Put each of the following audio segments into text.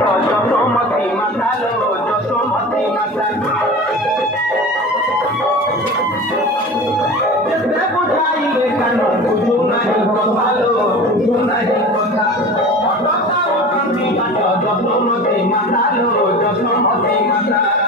যশোমতী মাতালো যশোমতী মাতালো যেতে বুঝাইলে কেন বুঝু নাই কথালো বুঝু নাই কথা যশোমতী মাতালো যশোমতী মাতালো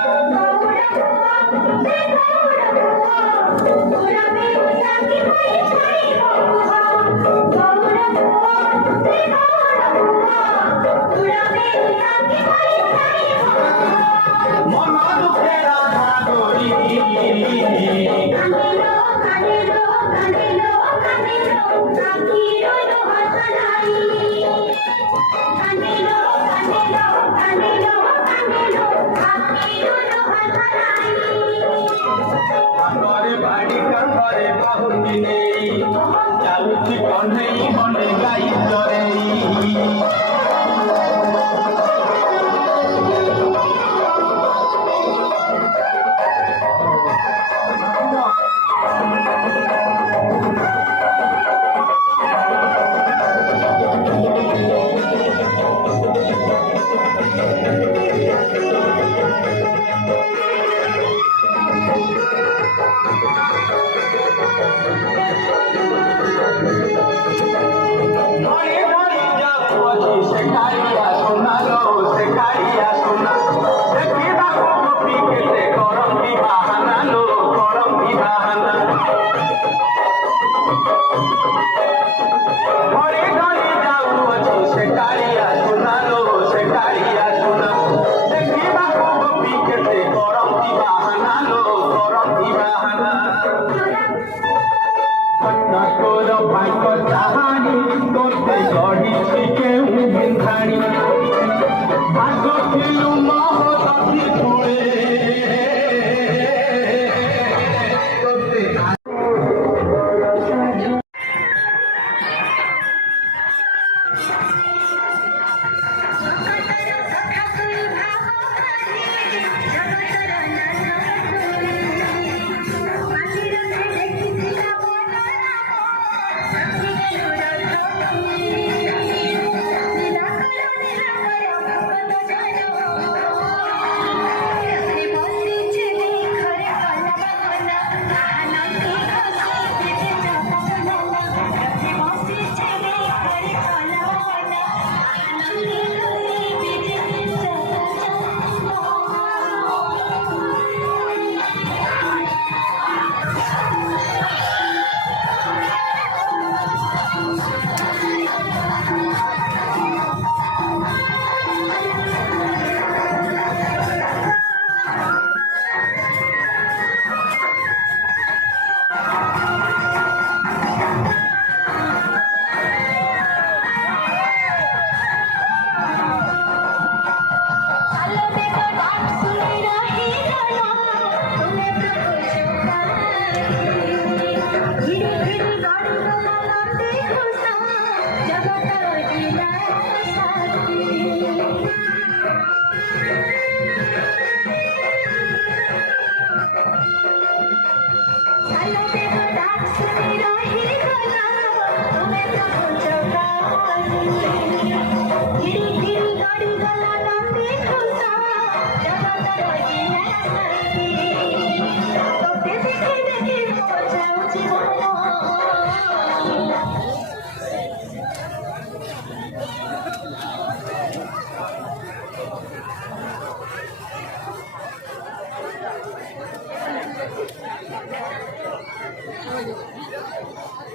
চালুচি কনেই মনে গাই চরে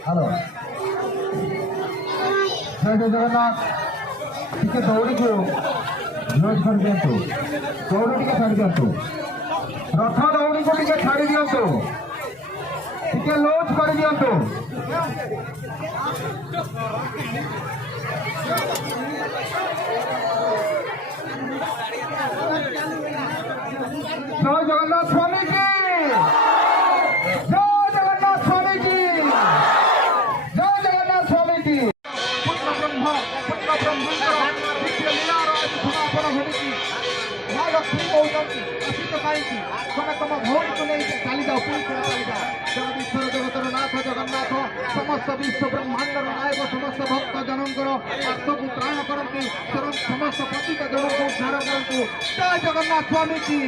हेलो जय जगन्नाथ टिके दौड़ी को लॉज कर दियंतु दौड़ी टिके छाड़ी दियंतु रथ दौड़ी को टिके छाड़ी दियंतु टिके लॉज कर दियंतु जय जगन्नाथ स्वामी की ଲକ୍ଷ୍ମୀ କହୁଛନ୍ତି ଆସିଛ କାହିଁକି ତମେ ତମ ଭଉଣୀକୁ ନେଇ ଚାଲି ଯାଅ ପୁଣି ଖେଳ ଚାଲି ଯାଅ। ଜଗଦୀଶ୍ୱର ଜଗତର ନାଥ ଜଗନ୍ନାଥ ସମସ୍ତ ବିଶ୍ୱ ବ୍ରହ୍ମାଣ୍ଡର ନାୟକ ସମସ୍ତ ଭକ୍ତ ଜଣଙ୍କର ଆତ୍ମକୁ ତ୍ରାଣ କରନ୍ତି ସମସ୍ତ ପତିତ ଜଣଙ୍କୁ ଉଦ୍ଧାର କରନ୍ତୁ। ଜୟ ଜଗନ୍ନାଥ ସ୍ୱାମୀ କି